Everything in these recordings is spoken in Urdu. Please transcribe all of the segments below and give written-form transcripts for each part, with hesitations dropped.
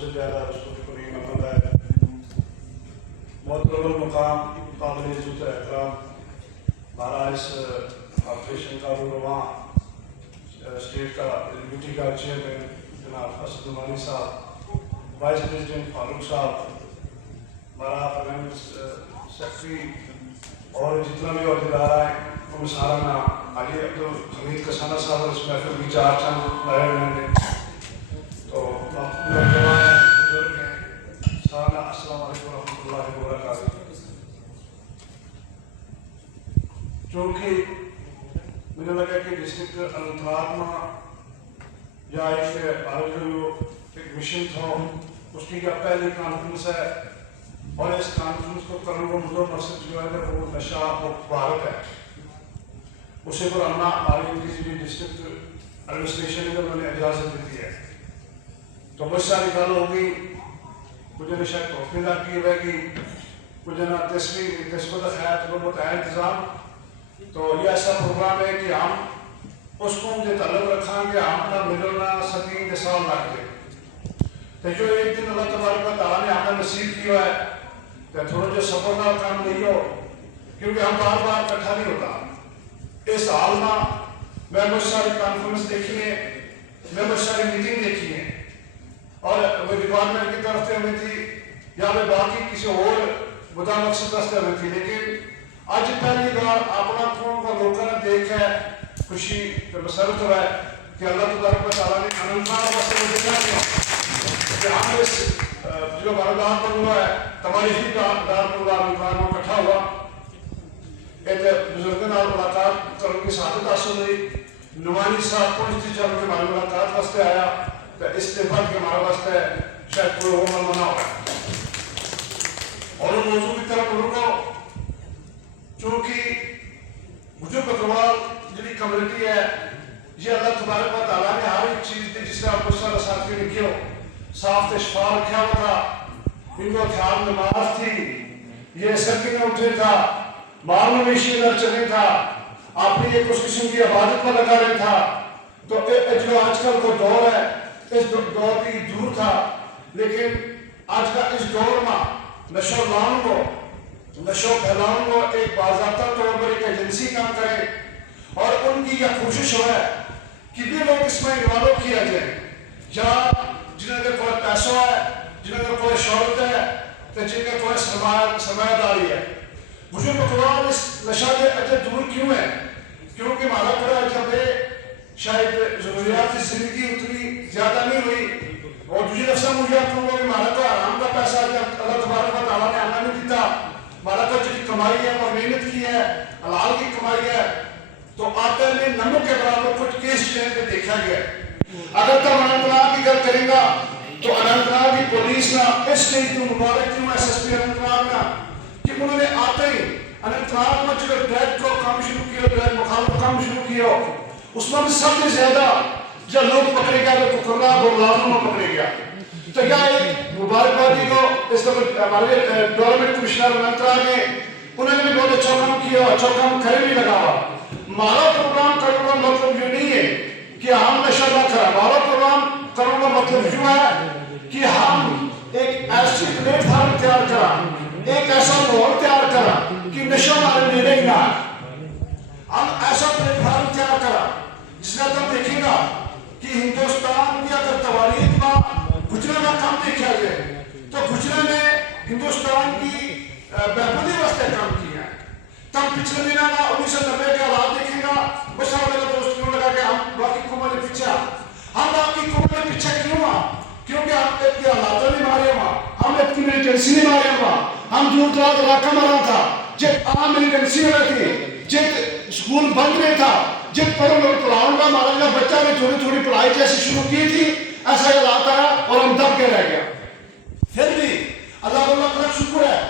سے زیادہ اس کو شکریہ مند ہے محترم المقام قابل عزت احترام ہمارا اس آپریشن کا رواں اسٹیٹ کا ڈیوٹی کا چیئرمین جناب اسد نعمانی صاحب، وائس پریزیڈنٹ فاروق صاحب، ہمارا پارلیمنٹ سیکرٹری اور جتنا بھی عہدیدار ہیں ان سارا علی عبدالحمید کسانہ صاحب اور اس محفل کی چار چند لائے ہوئے ہیں تو بزرگ ہیں سارا السلام علیکم ورحمۃ اللہ وبرکاتہ۔ چونکہ مجھے لگا کہ ڈسٹرکٹ اننت ناگ میں یا ایک مشن تھا اس کی کیا پہلی کانفرنس ہے اور اس کانفرنس کو کرنے کا مقصد جو ہے وہ نشہ مکت بھارت ہے، اسے پر ہماری ڈسٹرکٹ ایڈمنسٹریشن نے انہوں نے اجازت دیتی ہے تو بہت ساری گل ہوگی، کچھ نے شاید توفیق کی ہوئے گی، کچھ نہ تسبت خیال تو بہت ہے انتظام۔ تو یہ ایسا پروگرام ہے کہ ہم اس قوم کے تعلق رکھاں گے ہم اپنا ملنا سکیں کے سال رکھ دیں تو جو ایک دن اللہ تبارک و تعالیٰ نے ہمیں نصیب کیا ہے تو تھوڑا جو سفر کا کام نہیں ہو کیونکہ ہم بار بار اکٹھا نہیں ہوتا۔ اس حال میں بہت ساری کانفرنس دیکھی ہیں، میں بہت ساری میٹنگ دیکھی ہیں اور وہ ڈپارٹمنٹ کی طرف سے ہوئی تھی یا میں باقی کسی اور مدعا مقصد دستے ہوئی تھی، لیکن آج پہلی بار اپنا قوم کا لوگوں نے دیکھا ہے، خوشی مسرت ہوا ہے کہ اللہ تبارک و تعالیٰ نے اننت ناگ واسطے مجھے کیا کیا کہ ہم اس جو بردار پر ہوا ہے تماریخی دار پر ہوا اننت ناگ میں اکٹھا ہوا، ایک بزرگ نال ملاقات کرنے کی سعادت حاصل ہوئی، نعمانی صاحب پوچھتی چل کے ہماری ملاقات واسطے آیا تو استعفا کے ہمارے واسطے شاید کوئی عمر منا ہوا اور ان موضوع کی طرف بولوں گا چونکہ مجھے بکوال جنہی کمیونٹی ہے یہ اللہ تبارک و تعالیٰ نے ہر ایک چیز دی جس سے آپ کو سارا ساتھی نے کیا صاف تے شفا رکھا ہوا تھا، ان کو خیال نماز تھی، یہ سرکی میں اٹھے تھا، مال مویشی در چلے تھا، اپنی ایک اس قسم کی عبادت میں لگا رہے تھا۔ تو جو آج کل کو دور ہے اس دور کی دور تھا، لیکن آج کا اس دور میں نشو لان کو نشو پھیلاؤں کو ایک باضابطہ طور پر ایک ایجنسی کام کرے اور ان کی یہ کوشش ہے کہ بھی لوگ اس میں انوالو کیا جائے یا جنہیں کے کوئی پیسہ ہے، جنہیں کے کوئی شہرت ہے تو جن کے کوئی سرمایہ داری ہے۔ مجھے بکوال اس نشہ کے اجے دور کیوں ہے؟ کیونکہ ہمارا پڑا جب شاید ضروریات زندگی اتنی زیادہ نہیں ہوئی اور دوسری لفظہ مجھے آپ لوگوں کہ ہمارا تو آرام کا پیسہ اللہ تبارک و تعالیٰ نے ہمیں نہیں دیتا، ہمارا تو جتنی کمائی ہے اور محنت کی ہے حلال کی کمائی ہے تو آتے میں نمک کے برابر کچھ کیس چلیں پہ دیکھا گیا ہے۔ اگر تم اننت ناگ کی گل کریں گا تو اننت ناگ کی پولیس نا اس لیے کیوں مبارک کیوں S S P Anant Nag نا کہ انہوں نے آتے ہی اننت ناگ میں جو ڈریگ کو کام شروع کیا، ڈریگ مخالف کام شروع کیا، اس میں سب سے زیادہ جو لوگ پکڑے گیا تو ککرلا بولانوں میں پکڑے گیا۔ تو کیا ایک مبارکبادی کو اس طرح ہمارے گورنمنٹ کمشنر اننت ناگ نے انہوں نے بھی بہت اچھا کام کیا، اچھا کام کرے بھی لگا ہوا۔ ہمارا پروگرام کرنے کا مطلب یہ نہیں ہے کہ ہم نشہ نہ کریں، ہمارا پروگرام کرنے کا مطلب یہ ہے کہ ہم ایک ایسی پلیٹ فارم تیار کریں، ایک ایسا ماحول تیار کریں کہ نشہ ہمارے لیے نہیں نہ ہم ایسا پلیٹ فارم تیار کریں جس میں تم دیکھیں گا کہ ہندوستان کی اگر تواریخ میں گجرے میں کام دیکھا جائے تو گجرے نے ہندوستان کی بہبودی واسطے کام کیا ہے۔ تم پچھلے دنوں میں 1990 کے حالات دیکھیں گا، بس میرا دوست کیوں لگا کہ ہم باقی قوموں نے پیچھے ہم باقی قوموں نے پیچھے کیوں ہاں؟ کیونکہ ہم اتنی حالاتوں نہیں مارے ہوا، ہم اتنی ملیٹنسی نہیں مارے ہوا، ہم دور دراز علاقہ مرا تھا جب عام ملیٹنسی ہو رہی تھی، جب سکول بند رہے تھا، جب پڑھوں لوگ پڑھاؤں گا ہمارا جو بچہ نے تھوڑی تھوڑی پڑھائی جیسے شروع کی تھی ایسا ہی حالات آیا اور ہم دب کے رہ گیا۔ پھر بھی اللہ کا شکر ہے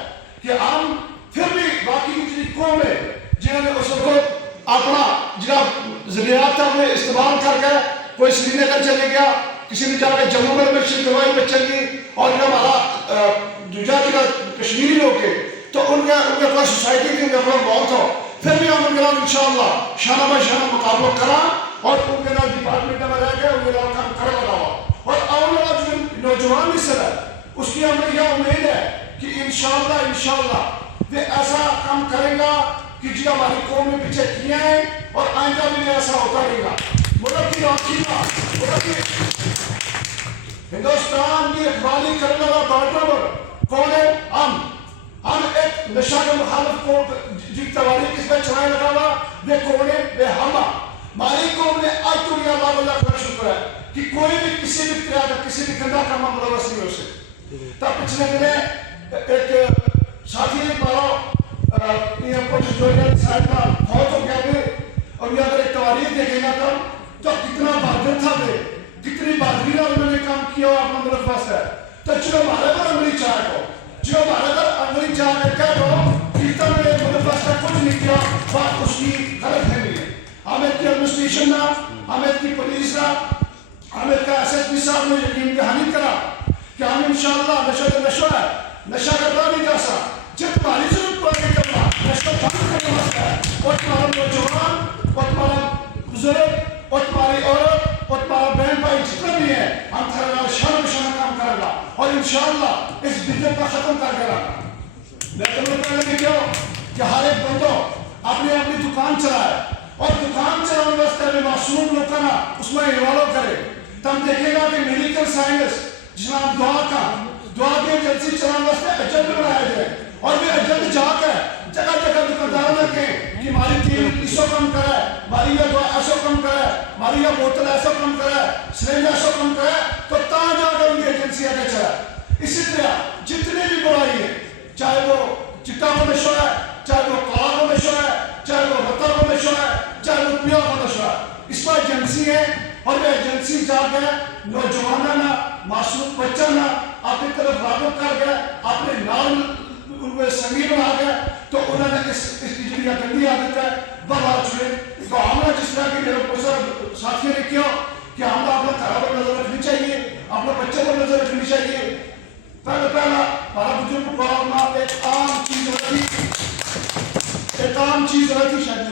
کہ ہم پھر بھی باقی کی قوم ہے جنہوں نے اس وقت اپنا جناب ذریعات تھا وہ استعمال کر کے کوئی سری نگر چلے گیا، کسی نے جا کے جموں میں مشرق دوائی میں چلی اور جو ہمارا دوجا جگہ کشمیری لوگ کے تو ان کا کوئی سوسائٹی کی ان کا کوئی موت ہو پھر بھی ہم ان کے نام انشاءاللہ شانہ بہ شانہ مقابلہ کرا اور ان کے نام ڈپارٹمنٹ میں رہ گئے ان کے نام کام کرے لگا ہوا اور آنے والا جو نوجوان مصر ہے اس کی ہمیں یہ امید ہے کہ انشاءاللہ وہ ایسا کام کرے گا کہ جو ہماری قوم نے پیچھے کیا ہے اور آئندہ بھی ایسا ہوتا رہے گا. ملک کی عقیدہ ملک کی ہندوستان کی اقبالی کرنے والا بارڈر کون ہے؟ ہم ایک نشہ کے مخالف کو جی تواریخ اس میں چلائے لگا ہوا وہ کون ہے؟ وہ ہماری قوم نے آج تو یہ اللہ کا شکر ہے کہ کوئی بھی کسی بھی طرح کا کسی بھی گندہ کام ملوث نہیں ہو سکے. تب پچھلے دن ایک ساتھی نے پڑھا یہ کچھ جو ہے صاحب کا فوت ہو گیا بھی اور یہ اگر ایک تواریخ دیکھے گا تو کتنا بہادر تھا وہ کتنی بہادری اور انہوں نے کام کیا ہوا اپنا ملک واسطے. تو جو ہمارے پر عملی چاہ کو جو ہمارے پر عملی چاہ کر کہہ دو کتنا میں ملک واسطے کچھ نہیں کیا بات اس کی غلط ہے نہیں ہے. حامد کی ایڈمنسٹریشن نہ حامد کی پولیس نہ حامد کا ایس ایس پی صاحب نے یقین دہانی کرا کہ ہم انشاءاللہ نشہ تو نشہ ہے نشہ کرنا نہیں جا سکتا جب تمہاری ضرورت پڑ کے کرنا نشہ بند کرنے واسطے ہے اور تمہارا نوجوان اور تمہارا بزرگ اور تمہاری عورت اور تمہارا بہن بھائی جتنا بھی ہے ہم تھرا شان بشان کام کرے گا اور انشاءاللہ اس بدعت کا ختم کر کے رکھا. میں تمہیں پہلے بھی کہو کہ ہر ایک بندوں اپنی اپنی دکان چلائے اور دکان چلانے واسطے میں معصوم لوگ نا اس میں انوالو کرے. تم دیکھے گا کہ میڈیکل سائنس جس میں ہم دعا کی ایجنسی چلانے واسطے ایجنٹ بنایا جائے اور وہ ایجنٹ جا کر جگہ جگہ دکانداروں میں کہیں کہ ہماری ٹیم ایسو کم کرے ہماری یہ دعا ایسو کم کرے ہماری یہ بوتل ایسو کم کرے سرنج ایسو کم کرے تو تاں جا کر ان کی ایجنسی آگے چلائے. اسی طرح جتنے بھی برائی ہے چاہے وہ چٹا کو نشہ ہے چاہے وہ کالا کو نشہ ہے چاہے وہ رتا کو نشہ ہے چاہے وہ پیا کو نشہ ہے اس پر ایجنسی ہے اور وہ ایجنسی جا کے نوجوانہ نہ معصوم بچہ نہ اپنی طرف راغب کر گئے اپنے نام سنگی بنا گئے تو انہوں نے اس کی جو گندی عادت ہے بڑھا چھوڑے. تو ہم نے جس طرح کی میرے ساتھیوں نے کیا کہ ہم اپنا گھر پر نظر رکھنی چاہیے اپنے بچے پر نظر رکھنی چاہیے. پہلا ہمارا بزرگ کو ایک عام چیز ہوتی شاید